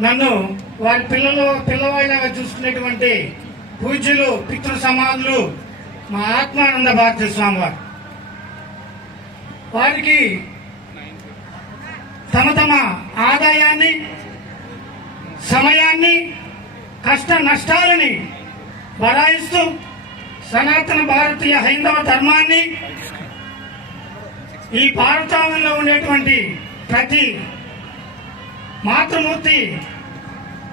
నన్ను వారి పిల్లలు పిల్లవాళ్ళగా చూసుకునేటువంటి పూజ్యులు పితృ సమాధులు మా ఆత్మానంద భారతి స్వామివారు. వారికి తమ తమ ఆదాయాన్ని సమయాన్ని కష్ట నష్టాలని బడాయిస్తూ సనాతన భారతీయ హైందవ ధర్మాన్ని ఈ భారతంలో ఉండేటువంటి ప్రతి మాతృమూర్తి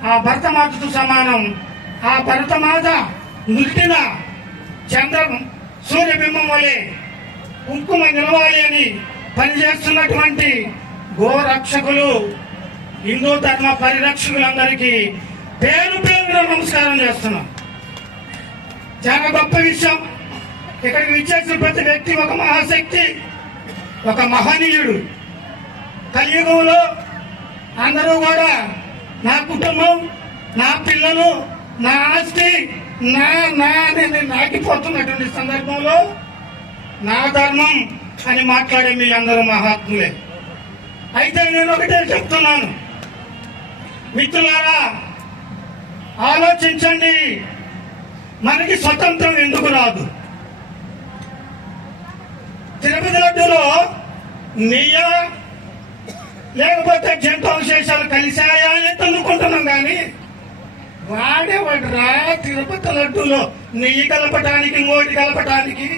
ఆ భరతమాతతో సమానం ఆ భరతమాత నృత్యన చంద్ర సూర్యబింబం వలె కుంకుమ నిలవాలి అని పనిచేస్తున్నటువంటి గోరక్షకులు హిందూ ధర్మ పరిరక్షకులందరికీ పేరు పేరుగా నమస్కారం చేస్తున్నాం. చాలా గొప్ప విషయం. ఇక్కడికి విచ్చేసిన ప్రతి వ్యక్తి ఒక మహాశక్తి ఒక మహనీయుడు. కలియుగంలో అందరూ కూడా నా కుటుంబం నా పిల్లలు నా ఆస్తి నా నా అని నాటిపోతున్నటువంటి సందర్భంలో నా ధర్మం అని మాట్లాడే మీ అందరూ మహాత్ములే. అయితే నేను ఒకటే చెప్తున్నాను. మిత్రులారా ఆలోచించండి. మనకి స్వతంత్రం ఎందుకు రాదు? తిరుపతి లడ్డూలో నెయ్య లేకపోతే జంతు అవశేషాలు కలిశాయా అని తన్నుకుంటున్నాం కానీ వాడేవాడు రా తిరుపతి లడ్డూలో నెయ్యి కలపటానికి ఇంకోటి కలపటానికి.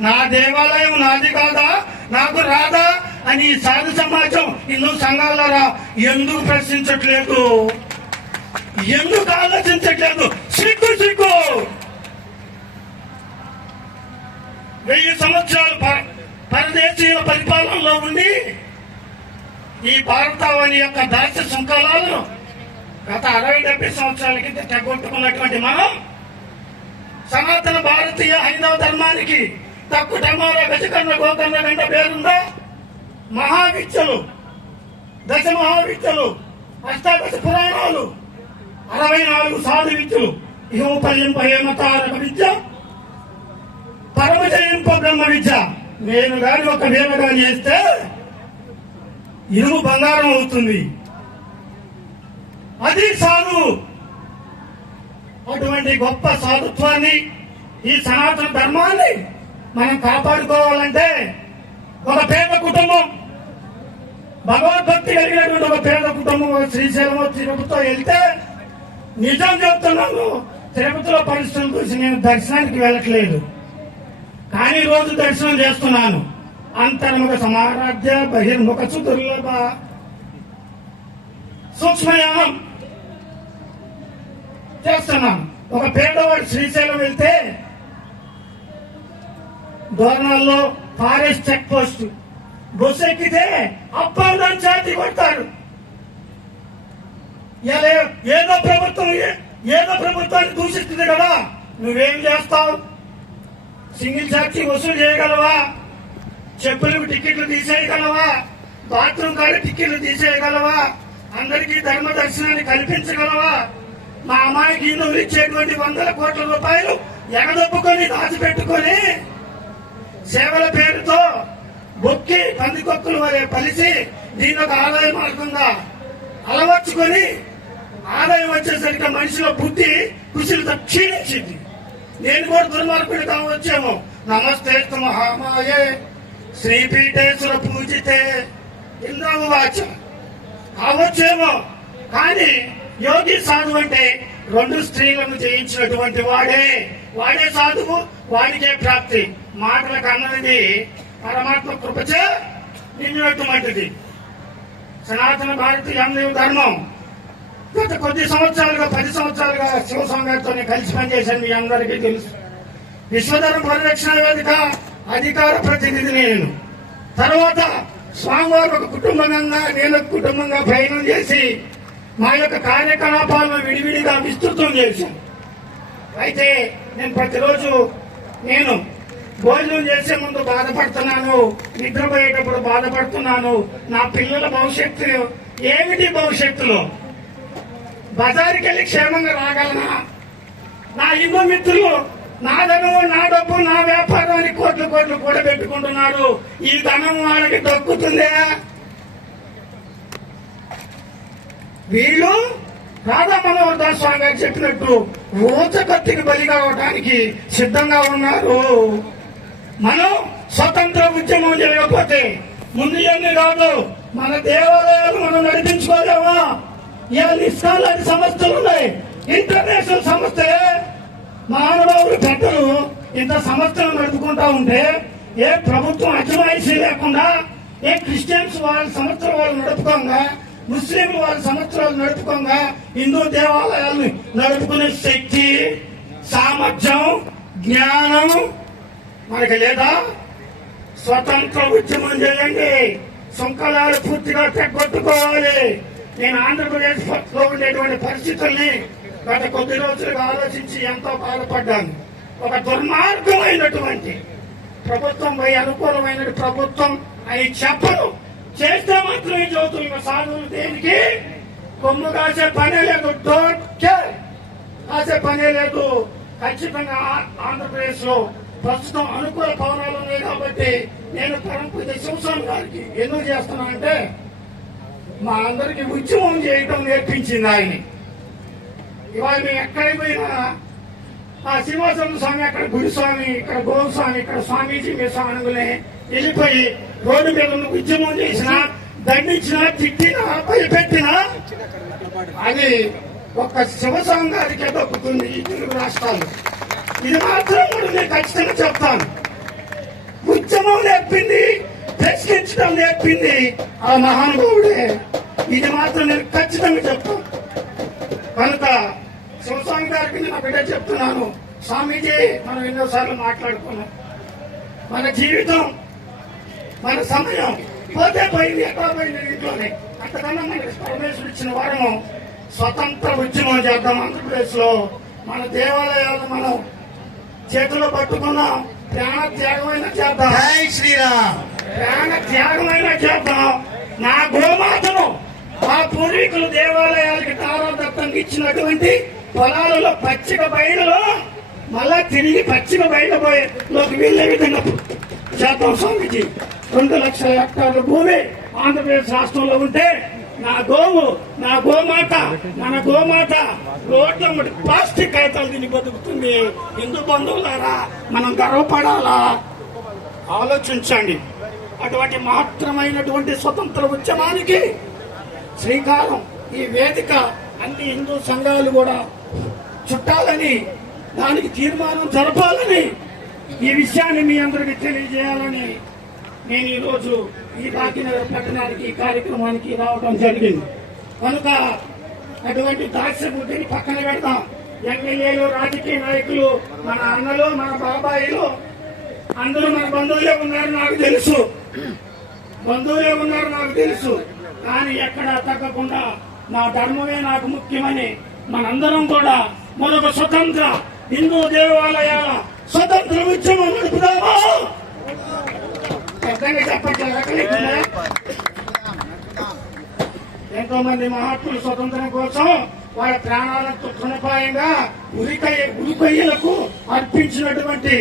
నా దేవాలయం నాది కాదా? నాకు రాదా? అని సాధు సమాజం హిందూ సంఘాలరా ఎందుకు ప్రశ్నించట్లేదు? ఎందుకు ఆలోచించట్లేదు? సిగ్గు సిగ్గు! వెయ్యి సంవత్సరాలు పరదేశీయుల పరిపాలనలో ఉండి ఈ భారతావని యొక్క దాస్య సుంకాలను గత అరవై డెబ్బై సంవత్సరాల కింద తగ్గొట్టుకున్నటువంటి మనం సనాతన భారతీయ హైందవ ధర్మానికి తక్కువ టమారా గజకర్ణ గోకర్ణ వెంట పేరుందా మహావిద్యలు దశ మహావిద్యలు అష్టాదశ పురాణాలు అరవై నాలుగు సాధు విద్యలు ఇహోపర్యంప హేమతారక విద్య పరమజయంప బ్రహ్మ విద్య నేను గాని ఒక వేమగా చేస్తే ఇనుము బంగారం అవుతుంది. అది సాధు అటువంటి గొప్ప సాధుత్వాన్ని ఈ సనాతన ధర్మాన్ని మనం కాపాడుకోవాలంటే ఒక పేద కుటుంబం భగవద్భక్తి కలిగినటువంటి ఒక పేద కుటుంబం ఒక శ్రీశైలం తిరుపతితో వెళ్తే నిజం చెప్తున్నాను. తిరుపతిలో పరిస్థితులు చూసి నేను దర్శనానికి వెళ్ళట్లేదు. కానీ రోజు దర్శనం చేస్తున్నాను. అంతర్ముఖ సమారాధ్య బహిర్ముఖ దుర్లభ సూక్ష్మయానం చేస్తున్నాం. ఒక పేదవాడు శ్రీశైలం వెళ్తే దోరణాల్లో ఫారెస్ట్ చెక్ పోస్ట్. బస్సు ఎక్కితే అప్పందం ఛాతి కొడతారు. ఇలా ఏదో ప్రభుత్వం ఏ- ఏదో ప్రభుత్వాన్ని దూషిస్తుంది కదా. నువ్వేం చేస్తావు? సింగిల్ ఛార్జీ వసూలు చేయగలవా? చెప్పులకు టికెట్లు తీసేయగలవా? బాత్రూమ్ కాడ టికెట్లు తీసేయగలవా? అందరికీ ధర్మ దర్శనాన్ని కల్పించగలవా? మా అమ్మాయికి హిందువులు ఇచ్చేటువంటి వందల కోట్ల రూపాయలు ఎగదొప్పుకొని దాచిపెట్టుకొని సేవల పేరుతో బొక్కి పందికొక్కులు వలె పలిసి దీని ఒక ఆదాయ మార్గంగా అలవర్చుకొని ఆదాయం వచ్చేసరికి మనిషిలో బుద్ధి కుశలత క్షీణించింది. నేను కూడా దుర్మార్గుడి వచ్చాము నమస్తే మహామాయే శ్రీపీఠేశ్వర పూజితే ఇంద్రము వాచ. అవచ్చేమో కానీ యోగి సాధువు అంటే రెండు స్త్రీలను జయించినటువంటి వాడే. వాడే సాధువు వాడికే ప్రాప్తి. మాటలకు అన్నది పరమాత్మ కృపచే నిండినటువంటిది. సనాతన భారతీయ అందరి ధర్మం గత కొద్ది సంవత్సరాలుగా పది సంవత్సరాలుగా శివస్వామి గారితో కలిసి పనిచేశాను మీ అందరికీ తెలుసు. విశ్వధర్మ పరిరక్షణ వేదిక అధికార ప్రతినిధిని నేను. తర్వాత స్వామివారు ఒక కుటుంబంగా నేను కుటుంబంగా ప్రయాణం చేసి మా యొక్క కార్యకలాపాలను విడివిడిగా విస్తృతం చేశాను అయితే నేను ప్రతిరోజు నేను భోజనం చేసే ముందు బాధపడుతున్నాను నిద్రపోయేటప్పుడు బాధపడుతున్నాను. నా పిల్లల భవిష్యత్తు ఏమిటి భవిష్యత్తులో? బజారుకెళ్ళి క్షేమంగా రాగలనా? నా యువ మిత్రులు నా ధనము నా డబ్బు నా వ్యాపారం అని కోట్లు కోట్లు కూడా పెట్టుకుంటున్నారు ఈ ధనం వాళ్ళకి దొక్కుతుందా. వీళ్ళు రాధా మనోహర్ దాస్ స్వామి గారు చెప్పినట్టు ఊచకత్తికి బలి కావడానికి సిద్ధంగా ఉన్నారు. మనం స్వతంత్ర ఉద్యమం చేయకపోతే ముందు ఎన్ని కాదు మన దేవాలయాలు మనం నడిపించుకోలేమా? ఇవాళ సంస్థలు ఉన్నాయి. ఇంటర్నేషనల్ సంస్థ మహానుభావులు పెద్దలు ఇంత సంవత్సరం నడుపుకుంటా ఉంటే ఏ ప్రభుత్వం అజమాయిషీ లేకుండా ఏ క్రిస్టియన్స్ వాళ్ళ సంవత్సరం వాళ్ళు నడుపుకోగా ముస్లింలు వాళ్ళ సంవత్సరాలు నడుపుకోగా హిందూ దేవాలయాలను నడుపుకునే శక్తి సామర్థ్యం జ్ఞానం మనకి లేదా? స్వతంత్ర ఉద్యమం చేయండి. సుంకలాలు పూర్తిగా తెగొట్టుకోవాలి నేను ఆంధ్రప్రదేశ్లో ఉండేటువంటి పరిస్థితుల్ని గత కొద్ది రోజులుగా ఆలోచించి ఎంతో బాధపడ్డాను. ఒక దుర్మార్గమైనటువంటి ప్రభుత్వం పై అనుకూలమైన ప్రభుత్వం అని చెప్పను. చేస్తే మాత్రమే ఏం ఇంకా సాధువులు దేనికి? కొమ్ము కాసే పనే లేదు డోంట్ కేర్. కాసే పనే లేదు. ఖచ్చితంగా ఆంధ్రప్రదేశ్లో ప్రస్తుతం అనుకూల భవనాలు ఉన్నాయి కాబట్టి నేను పరంపతి శివస్వామి గారికి ఎందుకు చేస్తున్నానంటే మా అందరికి ఉద్యమం చేయటం నేర్పించింది ఆయన్ని ఇవాళ మేము ఎక్కడికి పోయినా ఆ శ్రీనివాసరావు స్వామి అక్కడ గురుస్వామి ఇక్కడ గోస్వామి ఇక్కడ స్వామీజీ మీ స్వామిని వెళ్ళిపోయి రోడ్డు మీద ఉద్యమం చేసిన దండించిన తిట్టినా భయపెట్టినా అది ఒక శివస్వామి గారికి ఈ తెలుగు రాష్ట్రాలు. ఇది మాత్రం కూడా నేను ఖచ్చితంగా చెప్తాను. ఉద్యమం నేర్పింది ప్రశ్నించడం నేర్పింది ఆ మహానుభావుడే. ఇది మాత్రం నేను ఖచ్చితంగా చెప్తాను. కనుక గారికి నేను ఒకటే చెప్తున్నాను. స్వామీజీ మనం ఎన్నోసార్లు మాట్లాడుకున్నాం. మన జీవితం మన సమయం పోతే పోయింది ఎక్కడ పోయింది ఇంట్లోనే. అంతకన్నా మనకి పరమేశ్వరుడు ఇచ్చిన వారము స్వతంత్ర ఉద్యమం చేద్దాం ఆంధ్రప్రదేశ్లో మన దేవాలయాలు మనం చేతిలో పట్టుకున్నాం ప్రాణ త్యాగమైన చేద్దాం. శ్రీరామ్. ప్రాణ త్యాగమైన చేద్దాం. నా గోమాతను మా పూర్వీకులు దేవాలయాలకి తారాదత్తంగా ఇచ్చినటువంటి పొలాలలో పచ్చిక బయలులో మళ్ళా తిరిగి పచ్చిక బయలులోకి వెళ్ళే విధంగా చేద్దాం స్వామిజీ రెండు లక్షల హెక్టార్ల భూమి ఆంధ్రప్రదేశ్ రాష్ట్రంలో ఉంటే నా గోవు నా గోమాత మన గోమాత రోడ్ల ప్లాస్టిక్ కాగితాలు తిని బతుకుతుంది. హిందూ బంధువులారా మనం గర్వపడాలా? ఆలోచించండి. అటువంటి మహత్తరమైనటువంటి స్వతంత్ర ఉద్యమానికి శ్రీకారం ఈ వేదిక అన్ని హిందూ సంఘాలు కూడా చుట్టాలని దానికి తీర్మానం జరపాలని ఈ విషయాన్ని మీ అందరికీ తెలియజేయాలని నేను ఈరోజు ఈ కాకినాడ పట్టణానికి ఈ కార్యక్రమానికి రావడం జరిగింది. కనుక అటువంటి దాస్య బుద్ధిని పక్కన పెడతాం ఎమ్మెల్యేలు రాజకీయ నాయకులు మన అన్నలు మన బాబాయిలు అందరూ మన బంధువులే ఉన్నారు నాకు తెలుసు. బంధువులే ఉన్నారు నాకు తెలుసు. కానీ ఎక్కడా తగ్గకుండా నా ధర్మమే నాకు ముఖ్యమని మనందరం కూడా మరొక స్వతంత్ర హిందూ దేవాలయాల స్వతంత్ర ఉద్యమం నడుపుదామా? ఎంతో మంది మహాత్ములు స్వతంత్రం కోసం వాళ్ళ ప్రాణాలకు తృణపాయంగా ఉరికయ్య ఉరికొయ్యలకు అర్పించినటువంటి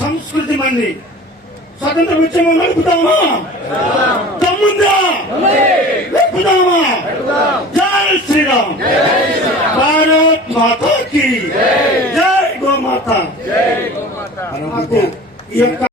సంస్కృతి మంది. స్వతంత్ర ఉద్యమం నడుపుతామా? తమ్ముందా నడుపుదామా? జై శ్రీరామ్. భారత్ మాతాకి. జై గోమాత. ఈ యొక్క